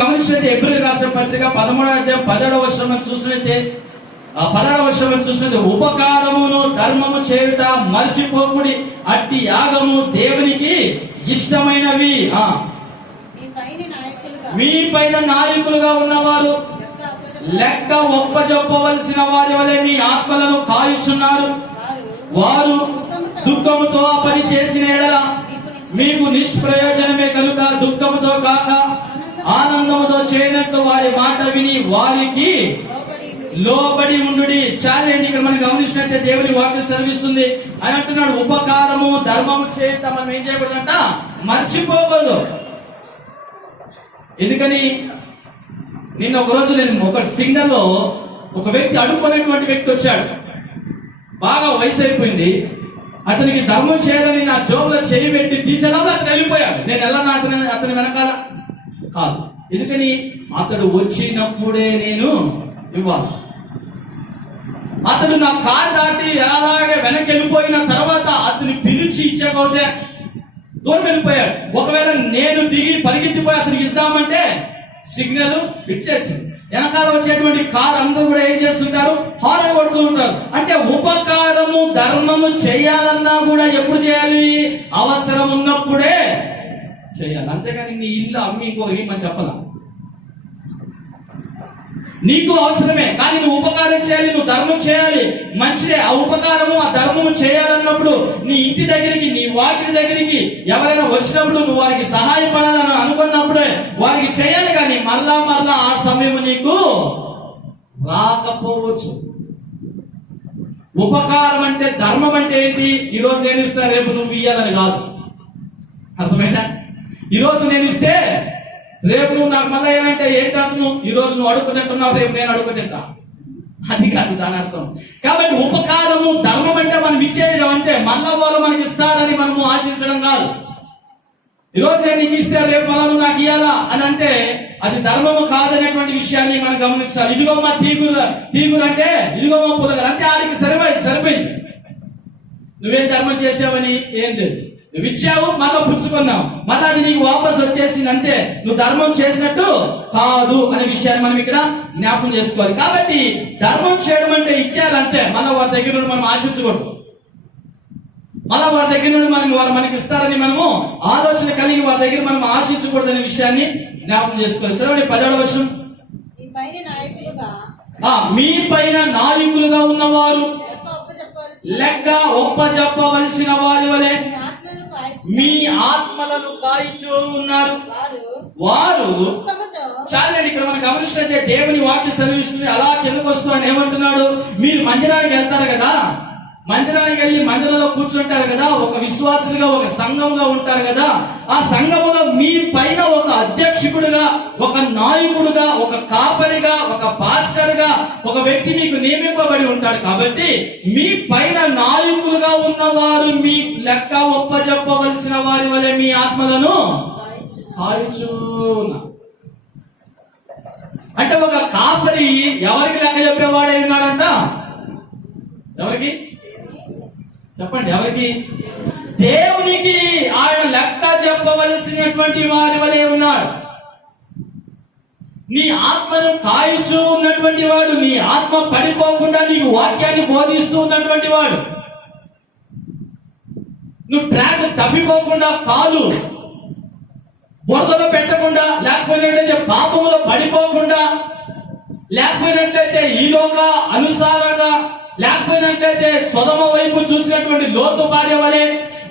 గమనించినట్టు April రాసిన పత్రిక 13వ అధ్యాయం 17వ వచనం చూసినట్టే 16వ వచనం చూసినట్టు ఉపకారమును ధర్మము చేయుట మర్చిపోకుడి, అట్టి యాగము దేవునికి ఇష్టమైనవి. మీ పైన నాయకులుగా ఉన్నవారు లెక్క ఒప్పజెప్పవలసిన వారి వలె మీ ఆత్మలను కాయుచున్నారు. వారు దుఃఖముతో ఆ పని చేసిన ఎడల మీకు నిష్ప్రయోజనమే కనుక దుఃఖముతో కాక ఆనందముతో చేయనట్టు వారి మాట విని వారికి లోబడి ఉండుడి. చాలండి. ఇక్కడ మనం గమనించినట్టే దేవుని వాక్యం సెలవిస్తుంది. అని అంటున్నాడు ఉపకారము ధర్మము చేయటం మనం ఏం చేయకూడదంట, మర్చిపోకూడదు. ఎందుకని నిన్న ఒక రోజు నేను ఒక సిగ్నల్ లో ఒక వ్యక్తి అడుక్కునేటువంటి వ్యక్తి వచ్చాడు. బాగా వయసు అయిపోయింది. అతనికి ధర్మం చేయాలని నా జోబులో చేయి పెట్టి తీసేలా అతను వెళ్ళిపోయాడు. నేను ఎలా అతని వెనకాల కాదు. ఎందుకని అతడు వచ్చినప్పుడే నేను ఇవ్వాలి. అతడు నా కారు దాటి అలాగే వెనక్కి వెళ్ళిపోయిన తర్వాత అతని పిలిచి ఇచ్చకపోతే దూరం వెళ్ళిపోయాడు. ఒకవేళ నేను దిగి పరిగెత్తిపోయి అతనికి ఇద్దామంటే సిగ్నల్ ఇచ్చేసింది. వెనకాల వచ్చేటువంటి కారు అందరూ కూడా ఏం చేస్తుంటారు, హారన్ కొడుతూ ఉంటారు. అంటే ఉపకారము ధర్మము చేయాలన్నా కూడా ఎప్పుడు చేయాలి, అవసరం ఉన్నప్పుడే చేయాలి. అంతేగాని నీ ఇల్లు అమ్మి ఇంకొక మనం చెప్పాల. నీకు అవసరమే, కానీ నువ్వు ఉపకారం చేయాలి, నువ్వు ధర్మం చేయాలి, మంచిదే. ఆ ఉపకారము ఆ ధర్మము చేయాలన్నప్పుడు నీ ఇంటి దగ్గరికి, నీ వాకిలి దగ్గరికి ఎవరైనా వచ్చినప్పుడు నువ్వు వారికి సహాయపడాలని అనుకున్నప్పుడే వారికి చేయాలి. కానీ మరలా ఆ సమయం నీకు రాకపోవచ్చు. ఉపకారం అంటే, ధర్మం అంటే ఏంటి? ఈరోజు నేను ఇస్తా, రేపు నువ్వు ఇయ్యాలని కాదు. అర్థమైందా? ఈరోజు నేను ఇస్తే రేపు నువ్వు నాకు మళ్ళీ ఏమంటే ఏంటంటు, ఈ రోజు నువ్వు అడుగుతుంటున్నావు, రేపు నేను అడుగుతుంటా. అది కాదు దాని అర్థం. కాబట్టి ఉపకారము ధర్మం అంటే మనం ఇచ్చేయడం అంటే మళ్ళా వాళ్ళు మనకి ఇస్తారని మనము ఆశించడం కాదు. ఈరోజు నేను నీకు ఇస్తే రేపు మళ్ళా నువ్వు నాకు ఇయ్యాలా అని అంటే అది ధర్మము కాదనేటువంటి విషయాన్ని మనం గమనించాలి. ఇదిగో మా తీగులు అంటే ఇదిగో మా పులగలు అంటే ఆడికి సరిపోయింది. నువ్వేం ధర్మం చేసావని ఏం లేదు, నువ్వు ఇచ్చావు మళ్ళా పుచ్చుకున్నావు, మళ్ళా అది నీకు వాపస్ వచ్చేసింది. అంతే, నువ్వు ధర్మం చేసినట్టు కాదు అనే విషయాన్ని మనం ఇక్కడ జ్ఞాపకం చేసుకోవాలి. కాబట్టి ధర్మం చేయడం అంటే ఇచ్చేయాలి అంతే. మళ్ళా వారి దగ్గర నుండి మనం ఆశించకూడదు. మళ్ళా వారి దగ్గర నుండి వారు మనకి ఇస్తారని మనము ఆలోచన కలిగి వారి దగ్గర మనం ఆశించకూడదు అనే విషయాన్ని జ్ఞాపకం చేసుకోవాలి. చదవండి 10వ వచనం. మీ పైన నాయకులుగా ఉన్నవారు లెక్క ఒప్పజెప్పవలసిన వారి వలె మీ ఆత్మలను కాయిచూ ఉన్నారు. వారు చాలండి. ఇక్కడ మనం గమనించినట్టే దేవుని వాక్యం సెలవిస్తుంది. అలా కిందకు వస్తూ ఆయన ఏమంటున్నాడు, మీరు మందిరానికి వెళ్తారు కదా, మందిరానికి వెళ్ళి మందిరంలో కూర్చుంటారు కదా, ఒక విశ్వాసులుగా ఒక సంఘంగా ఉంటారు కదా, ఆ సంఘములో మీ పైన ఒక అధ్యక్షుడుగా, ఒక నాయకుడుగా, ఒక కాపరిగా, ఒక పాస్టర్ గా ఒక వ్యక్తి మీకు నియమింపబడి ఉంటాడు. కాబట్టి మీ పైన నాయకులుగా ఉన్నవారు మీ లెక్క ఒప్పజెప్పవలసిన వారి వలె మీ ఆత్మలను కాల్చున్నారు. అంటే ఒక కాపరి ఎవరికి లెక్క చెప్పేవాడై ఉన్నాడంట? ఎవరికి చెప్పండి, ఎవరికి? దేవునికి ఆయన లెక్క చెప్పవలసినటువంటి వారి వలె ఉన్నాడు. నీ ఆత్మను కాయుచూ ఉన్నటువంటి వాడు, నీ ఆత్మ పడిపోకుండా నీకు వాక్యాన్ని బోధిస్తూ ఉన్నటువంటి వాడు, నువ్వు ట్రాక్ తప్పిపోకుండా, కాలు బొరదలో పెట్టకుండా, లేకపోయినట్లయితే పాపములో పడిపోకుండా, లేకపోయినట్లయితే ఈ లోక అనుసారంగా, లేకపోయినట్లయితే సొదమ వైపు చూసినటువంటి లోతు భార్య వలె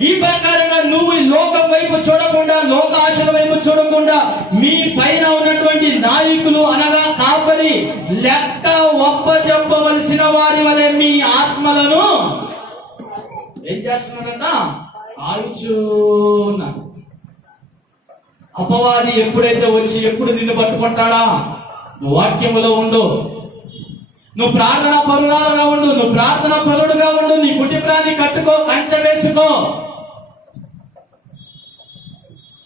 ఈ ప్రకారంగా నువ్వు ఈ లోకం వైపు చూడకుండా, లోక ఆశల వైపు చూడకుండా మీ పైన ఉన్నటువంటి నాయకులు అనగా కాపరి లెక్క ఒప్పజెప్పవలసిన వారి వలె మీ ఆత్మలను ఏం చేస్తున్నాడంట? కాల్చున్నాడు. అపవాది ఎప్పుడైతే వచ్చి ఎప్పుడు నిన్ను పట్టుకుంటాడా, నువ్వు వాక్యములో ఉండు, నువ్వు ప్రార్థన పరురాలుగా ఉండు, నువ్వు ప్రార్థన పరుడుగా ఉండు, నీ కుటుంబాన్ని కట్టుకో, కంచె వేసుకో.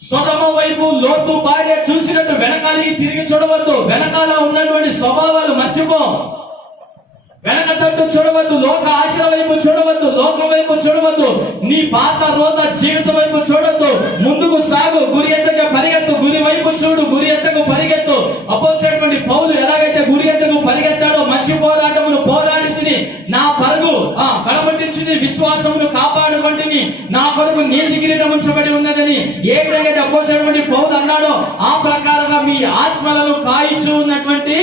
సొదమ వైపు లోతు భార్య చూసినట్టు వెనకాలకి తిరిగి చూడవద్దు. వెనకాల ఉన్నటువంటి స్వభావాలు మర్చిపో. వెనక తట్టు చూడవద్దు, లోక ఆశల వైపు చూడవద్దు, లోకం వైపు చూడవద్దు, నీ పాత రోత జీవితం వైపు చూడొద్దు. ముందుకు సాగు, గురి ఎత్తగా పరిగెత్తు, గురి వైపు చూడు, గురి ఎత్తకు పరిగెత్తు. అపోజిట్ పౌలు ఎలాగైతే గురి ఎత్తకు పరిగెత్తాడో, మంచి పోరాటమును పోరాడి తిని నా పరుగు కడబట్టించింది, విశ్వాసమును కాపాడుకుంటుని, నా కొరకు నీతి కిరీటం ఉంచబడి ఉన్నదని ఏ విధంగా అపోజిట్ పౌలు అన్నాడో ఆ ప్రకారంగా మీ ఆత్మలను కాయిచు ఉన్నటువంటి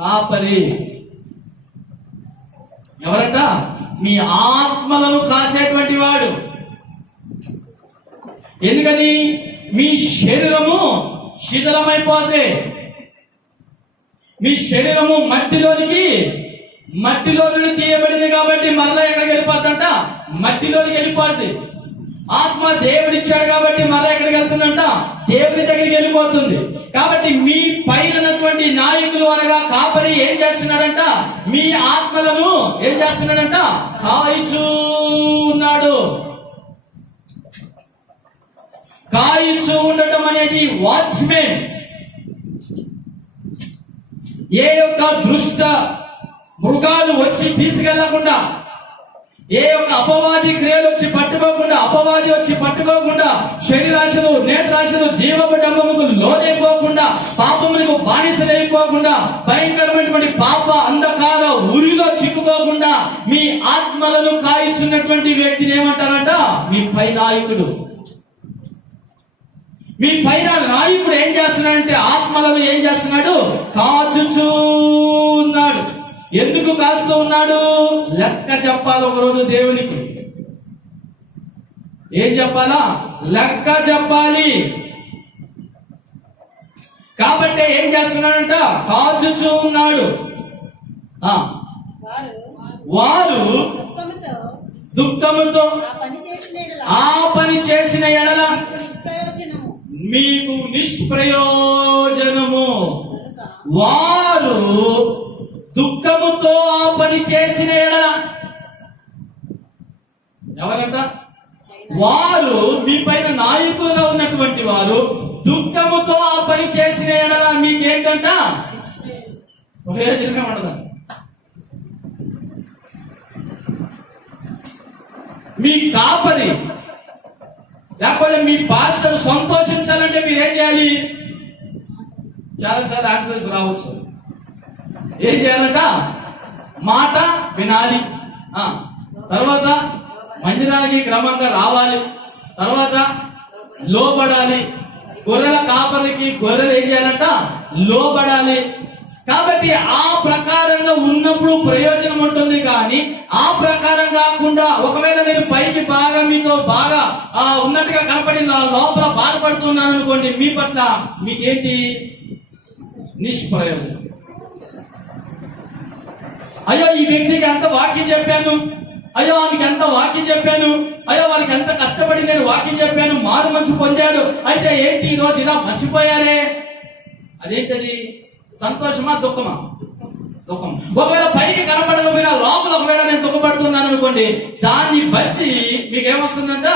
కాపరి ఎవరంట? మీ ఆత్మలను కాసేటువంటి వాడు. ఎందుకని? మీ శరీరము శిథిలమైపోతే, మీ శరీరము మట్టిలో నుండి తీయబడింది కాబట్టి మరలా ఎక్కడికి వెళ్ళిపోతుందంట? మట్టిలోనికి వెళ్ళిపోద్ది. ఆత్మ దేవుడిచ్చాడు కాబట్టి మరలా ఎక్కడికి వెళ్తుందంట? దేవుడి దగ్గరికి వెళ్ళిపోతుంది. కాబట్టి మీ పైనటువంటి నాయకులు అనగా కాపరి ఏం చేస్తున్నాడంట? మీ ఆత్మలను ఏం చేస్తున్నాడంట? కాయిచూ ఉన్నాడు. కాయిచూ ఉండటం అనేది వాచ్మెన్. ఏ యొక్క దుష్ట మృగాలు వచ్చి తీసుకెళ్లకుండా, ఏ యొక్క అపవాది క్రియలు వచ్చి పట్టుకోకుండా, అపవాది వచ్చి పట్టుకోకుండా, శరీరాశలు నేత్రాశలు జీవపు డబ్బముకు లోనైపోకుండా, పాపములకు బానిసలైపోకుండా, భయంకరమైనటువంటి పాప అంధకార ఉరిలో చిక్కుకోకుండా మీ ఆత్మలను కాయిస్తున్నటువంటి వ్యక్తిని ఏమంటారంట? మీ పై నాయకుడు. మీ పైన నాయకుడు ఏం చేస్తున్నాడంటే ఆత్మలను ఏం చేస్తున్నాడు? కాచుచూ ఉన్నాడు. ఎందుకు కాస్తూ ఉన్నాడు? లెక్క చెప్పాలి ఒకరోజు దేవునికి. ఏం చెప్పాలా? లెక్క చెప్పాలి. కాబట్టి ఏం చేస్తున్నాడంట? కాచుచూ ఉన్నాడు. వారు దుఃఖముతో ఆ పని చేసిన ఎడల మీకు నిష్ప్రయోజనము. వారు దుఃఖముతో ఆ పని చేసిన ఎడల, ఎవరంట? వారు మీ పైన నాయకులుగా ఉన్నటువంటి వారు దుఃఖముతో ఆ పని చేసిన ఎడల మీకేంటంట? ప్రయోజనమే ఉండదు. మీ కాపరి లేకపోతే మీ పాస్టర్ సంతోషించాలంటే మీరేం చేయాలి? చాలాసార్లు ఆన్సర్స్ రావచ్చు. ఏం చేయాలంట? మాట వినాలి, తర్వాత మందిరానికి క్రమంగా రావాలి, తర్వాత లోబడాలి. గొర్రెల కాపరికి గొర్రెలు ఏం చేయాలంట? లోబడాలి. కాబట్టి ఆ ప్రకారంగా ఉన్నప్పుడు ప్రయోజనం ఉంటుంది. కానీ ఆ ప్రకారం కాకుండా ఒకవేళ నేను పైకి బాగా మీతో బాగా ఉన్నట్టుగా కనపడి లోపల బాధపడుతున్నాను అనుకోండి, మీ పట్ల మీకేంటి? నిష్ప్రయోజనం. అయ్యో ఈ వ్యక్తికి ఎంత వాక్యం చెప్పాను, అయ్యో ఆమెకి ఎంత వాక్యం చెప్పాను, అయ్యో వాళ్ళకి ఎంత కష్టపడి నేను వాక్యం చెప్పాను, మారు మనసు పొందాడు, అయితే ఏంటి ఈ రోజు ఇలా మర్చిపోయారే? అదేంటది? సంతోషమా దుఃఖమా? దుఃఖం. ఒకవేళ పైకి కనపడకపోయినా లోపల ఒకవేళ నేను దుఃఖపడుతున్నాను అనుకోండి, దాన్ని బట్టి మీకేమొస్తుందంట?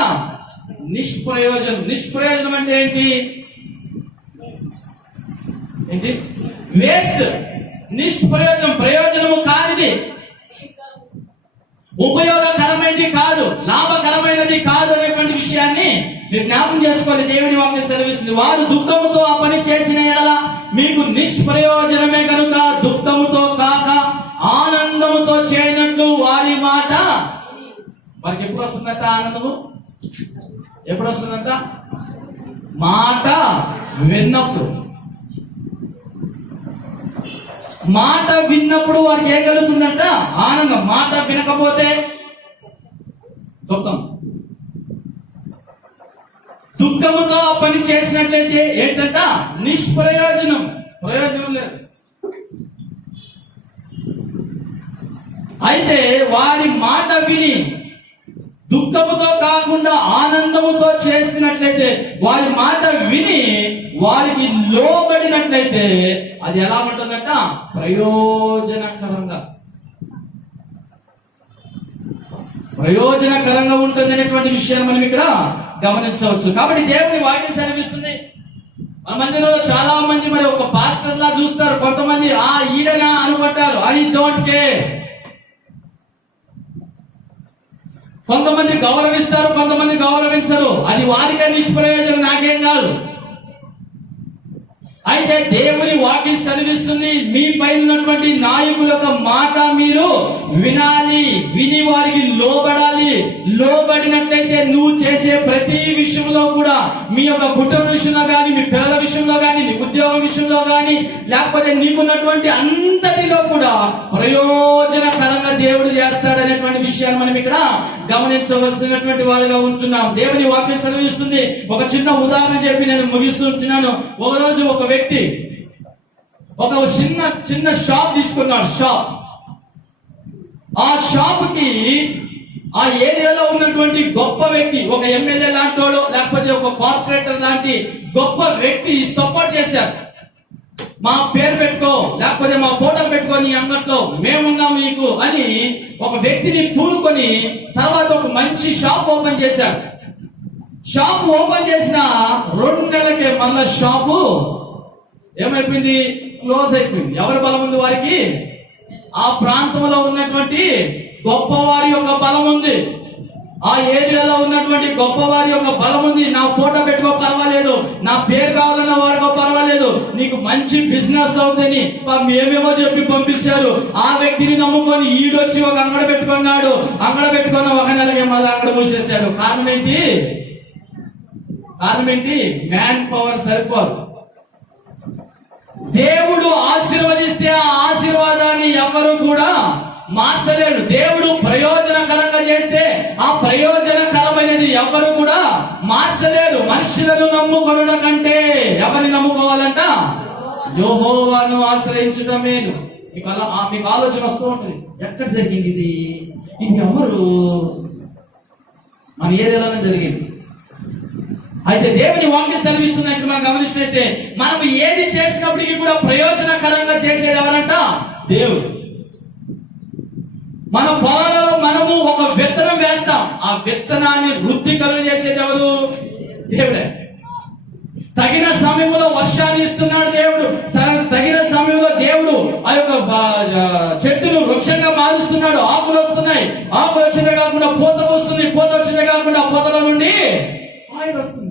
నిష్ప్రయోజనం. నిష్ప్రయోజనం అంటే ఏంటి? వేస్ట్. నిష్ప్రయోజనం, ప్రయోజనము కానిది, ఉపయోగకరమైనది కాదు, లాభకరమైనది కాదు అనేటువంటి విషయాన్ని మీరు జ్ఞాపకం చేసుకోవాలి. దేవుని వాక్యం సెలవిస్తుంది. వారు దుఃఖముతో ఆ పని చేసిన ఎడల మీకు నిష్ప్రయోజనమే కనుక దుఃఖముతో కాక ఆనందముతో చేయనట్లు వారి మాట. వారికి ఎప్పుడు వస్తుందంట ఆనందము? ఎప్పుడు వస్తుందంట? మాట విన్నప్పుడు. మాట విన్నప్పుడు వారికి ఏం కలుగుతుందంట? ఆనందం. మాట వినకపోతే దుఃఖం. దుఃఖముతో ఆ పని చేసినట్లయితే ఏంటంట? నిష్ప్రయోజనం. ప్రయోజనం లేదు. అయితే వారి మాట విని దుఃఖముతో కాకుండా ఆనందముతో చేసినట్లయితే, వారి మాట విని వారికి లోబడినట్లయితే అది ఎలా ఉంటుందంట? ప్రయోజనకరంగా ఉంటుంది అనేటువంటి విషయాన్ని మనం ఇక్కడ గమనించవచ్చు. కాబట్టి దేవుని వాక్యం సెలవిస్తుంది. మన మందిలో చాలా మంది మరి ఒక పాస్టర్ లా చూస్తారు. కొంతమంది ఈడనా అనుకుంటారు, ఐ డోంట్ కేర్. కొంతమంది గౌరవిస్తారు, కొంతమంది గౌరవించరు. అది వారికే నిష్ప్రయోజనం, నాకేం కాదు. అయితే దేవుని వాక్యం చదివిస్తుంది, మీ పైన ఉన్నటువంటి నాయకుల యొక్క మాట మీరు వినాలి, విని వారికి లోబడాలి. లోబడినట్లయితే నువ్వు చేసే ప్రతి విషయంలో కూడా, మీ యొక్క కుటుంబ విషయంలో కానీ, మీ పిల్లల విషయంలో కానీ, నీ ఉద్యోగం విషయంలో కానీ, లేకపోతే నీకున్నటువంటి అంతటిలో కూడా ప్రయోజనకరంగా దేవుడు చేస్తాడనేటువంటి విషయాన్ని మనం ఇక్కడ గమనించవలసినటువంటి వారుగా ఉంటున్నాం. దేవుని వాక్యం చదివిస్తుంది. ఒక చిన్న ఉదాహరణ చెప్పి నేను ముగిస్తున్నాను. ఒక రోజు ఒక వ్యక్తి ఒక చిన్న షాప్ తీసుకున్నాడు. ఆ షాప్ కి ఆ ఏరియాలో ఉన్నటువంటి గొప్ప వ్యక్తి, ఒక ఎమ్మెల్యే లాంటోడు, లేకపోతే ఒక కార్పొరేటర్ లాంటి గొప్ప వ్యక్తి సపోర్ట్ చేశారు. మా పేరు పెట్టుకో, లేకపోతే మా ఫోటోలు పెట్టుకో నీ అంగట్లో, మేమున్నాము నీకు అని ఒక వ్యక్తిని పూనుకొని తర్వాత ఒక మంచి షాప్ ఓపెన్ చేశారు. షాప్ ఓపెన్ చేసిన 2 నెలలకే మళ్ళా షాపు ఏమైపోయింది? క్లోజ్ అయిపోయింది. ఎవరి బలం ఉంది వారికి? ఆ ప్రాంతంలో ఉన్నటువంటి గొప్పవారి యొక్క బలం ఉంది, ఆ ఏరియాలో ఉన్నటువంటి గొప్పవారి యొక్క బలం ఉంది. నా ఫోటో పెట్టుకో పర్వాలేదు, నా పేరు కావాలన్న వాడికో పర్వాలేదు, నీకు మంచి బిజినెస్ అవుతుందని మేమేమో చెప్పి పంపించారు. ఆ వ్యక్తిని నమ్ముకొని ఈడొచ్చి ఒక అంగడ పెట్టుకున్నాడు. అంగడ పెట్టుకున్న 1 నెలకే మళ్ళీ అంగడ మూసేశాడు. కారణం ఏంటి? మ్యాన్ పవర్ సరిపోదు. దేవుడు ఆశీర్వదిస్తే ఆ ఆశీర్వాదాన్ని ఎవరు కూడా మార్చలేడు. దేవుడు ప్రయోజనకరంగా చేస్తే ఆ ప్రయోజనకరమైనది ఎవరు కూడా మార్చలేరు. మనుషులను నమ్ముకొనుట కంటే ఎవరిని నమ్ముకోవాలంట? యెహోవాను ఆశ్రయించడం మేలు. మీకు ఆలోచన వస్తూ ఉంటుంది, ఎక్కడ జరిగింది ఇది ఎవరు? మన ఏరియాలోనే జరిగింది. అయితే దేవుని వాక్యం సెలవిస్తున్నట్టు మనం గమనించినట్లయితే, మనం ఏది చేసినప్పటికీ కూడా ప్రయోజనకరంగా చేసేది ఎవరంట? దేవుడు. మన పొలాలలో మనము ఒక విత్తనం వేస్తాం, ఆ విత్తనాన్ని వృద్ధి కలుగు చేసేది ఎవరు? దేవుడే. తగిన సమయంలో వర్షాన్ని ఇస్తున్నాడు దేవుడు. తగిన సమయంలో దేవుడు ఆ యొక్క చెట్టును వృక్షంగా మారుస్తున్నాడు. ఆకులు వస్తున్నాయి, ఆకులు వచ్చిందే కాకుండా పూత వస్తుంది, పూత వచ్చిందే కాకుండా పూతల నుండి ఆయిల్ వస్తుంది.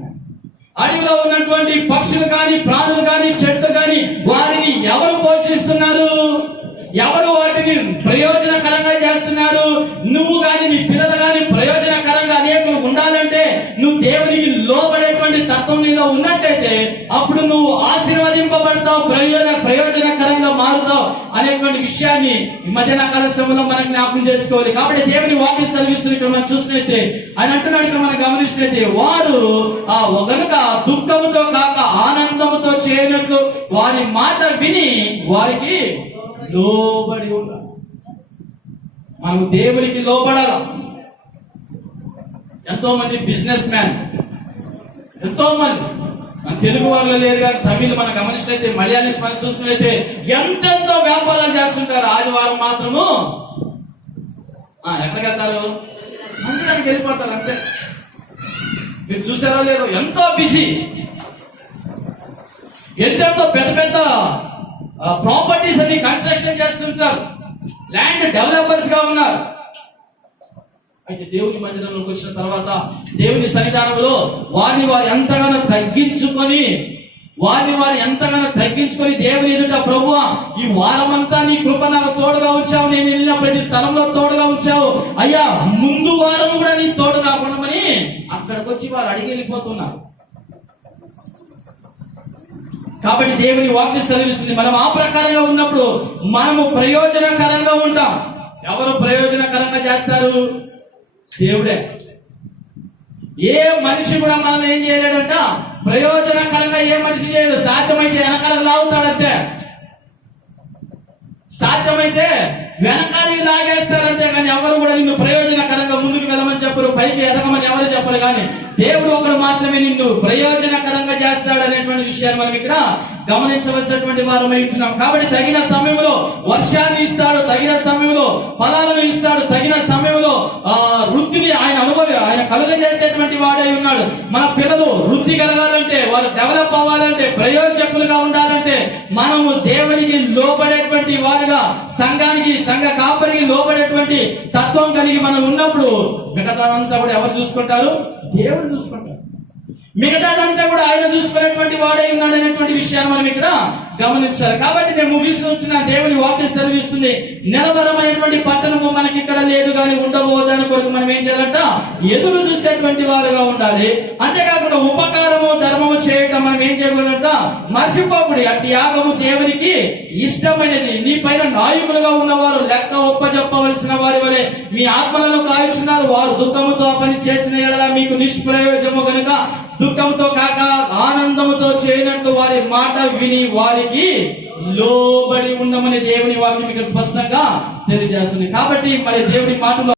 అడవిలో ఉన్నటువంటి పక్షులు కానీ, ప్రాణులు కానీ, చెట్లు కానీ, వారిని ఎవరు పోషిస్తున్నారు? ఎవరు వాటిని ప్రయోజనకరంగా చేస్తున్నారు? నువ్వు కానీ, నీ పిల్లలు కానీ ప్రయోజనకరంగా అనేకులు ఉండాలంటే నువ్వు దేవునికి లోబడేటువంటి తత్వం నీలో ఉన్నట్టయితే అప్పుడు నువ్వు ఆశీర్వదింపబడతావు, ప్రయోజనకరంగా మారుతావు అనేటువంటి విషయాన్ని ఈ మధ్యాహ్న కాల సమయంలో మనం జ్ఞాపకం చేసుకోవాలి. కాబట్టి దేవుని వాక్యం సెలవిస్తుంది. ఇక్కడ మనం చూసినట్లయితే ఆయన అంటున్నాడు, ఇక్కడ మనం గమనించినట్లయితే, వారు గనుక దుఃఖముతో కాక ఆనందముతో చేయనట్లు వారి మాట విని వారికి లోబడి ఉండాలి. మనం దేవునికి లోబడాలి. ఎంతో మంది బిజినెస్ మ్యాన్, ఎంతో మంది మన తెలుగు వాళ్ళు లేరు కానీ తమిళ మనం గమనించినట్లయితే, మలయాళీస్ మనం చూసినట్లయితే ఎంతెంతో వ్యాపారాలు చేస్తుంటారు. ఆదివారం మాత్రము ఎక్కడికి వెళ్తారు? మంచిదానికి వెళ్ళిపోతారు అంతే. మీరు చూసారో లేదో, ఎంతో బిజీ, ఎంతెంతో పెద్ద పెద్ద ప్రాపర్టీస్ అన్ని కన్స్ట్రక్షన్ చేస్తుంటారు, ల్యాండ్ డెవలపర్స్ గా ఉన్నారు. అయితే దేవుని మందిరంలోకి వచ్చిన తర్వాత దేవుని సన్నిధానంలో వారిని వారు ఎంతగానో తగ్గించుకొని దేవుని ఎదుట, ప్రభువా ఈ వారమంతా నీ కృప నాకు తోడుగా ఉంచావు, నేను వెళ్ళిన ప్రతి స్థలంలో తోడుగా ఉంచావు అయ్యా, ముందు వారం కూడా నీ తోడు కాకుండామని అక్కడికి వచ్చి వారు అడిగి వెళ్ళిపోతున్నారు. కాబట్టి దేవుని వాక్యం సెలవిస్తుంది, మనం ఆ ప్రకారంగా ఉన్నప్పుడు మనము ప్రయోజనకరంగా ఉంటాం. ఎవరు ప్రయోజనకరంగా చేస్తారు? దేవుడే. ఏ మనిషి కూడా మనం ఏం చేయలేడంట, ప్రయోజనకరంగా ఏ మనిషి చేయడు. సాధ్యమైతే వెనకాల లాగుతాడంతే, సాధ్యమైతే వెనకాలకి లాగేస్తారంతే. కానీ ఎవరు కూడా నిన్ను ప్రయోజనకరంగా ముందుకు వెళ్ళమని చెప్పరు, పైకి ఎదగమని ఎవరు చెప్పరు. కానీ దేవుడు ఒకడు మాత్రమే నిన్ను ప్రయోజనకరంగా చేస్తాడు అనేటువంటి విషయాన్ని మనం ఇక్కడ గమనించవలసినటువంటి వారమై ఉంటున్నాం. కాబట్టి తగిన సమయంలో వర్షాన్ని ఇస్తాడు, తగిన సమయంలో ఫలాలను ఇస్తాడు, తగిన సమయంలో వృద్ధిని ఆయన కలుగజేసేటువంటి వాడై ఉన్నాడు. మన పిల్లలు వృద్ధి కలగాలంటే, వారు డెవలప్ అవ్వాలంటే, ప్రయోజకులుగా ఉండాలంటే, మనము దేవునికి లోబడేటువంటి వారుగా, సంఘానికి, సంఘ కాపరికి లోబడేటువంటి తత్వం కలిగి మనం ఉన్నప్పుడు మిగతాదంతా కూడా ఎవరు చూసుకుంటారు? దేవుడు చూసుకుంటారు. మిగతాదంతా కూడా ఆయన చూసుకునేటువంటి వాడే ఉన్నాడు అనేటువంటి విషయాన్ని మనం ఇక్కడ గమనించాలి. కాబట్టి నేను ముగిస్తున్న దేవుని వాక్యం సెలవిస్తుంది, నిలబరమైనటువంటి పట్టణము మనకి ఇక్కడ లేదు కానీ ఉండబోదని కొరకు మనం ఏం చేయాలంట? ఎదురు చూసేటువంటి వారుగా ఉండాలి. అంతేకాకుండా ఉపకారము ధర్మము చేయటం మనం ఏం చేయకూడదంట? మర్చిపోకూడదు. అతి యాగము దేవునికి ఇష్టమైనది. నీ పైన నాయకులుగా ఉన్నవారు లెక్క ఒప్పజెప్పవలసిన వారి వలె మీ ఆత్మలను కాల్చున్నారు. వారు దుఃఖముతో ఆ పని చేసిన యెడల మీకు నిష్ప్రయోజనము కనుక దుఃఖంతో కాక ఆనందముతో చేయనట్లు వారి మాట విని వారికి లోబడి ఉండమని దేవుని వాక్యం ఇక్కడ స్పష్టంగా తెలియజేస్తుంది. కాబట్టి మరి దేవుని మాటలో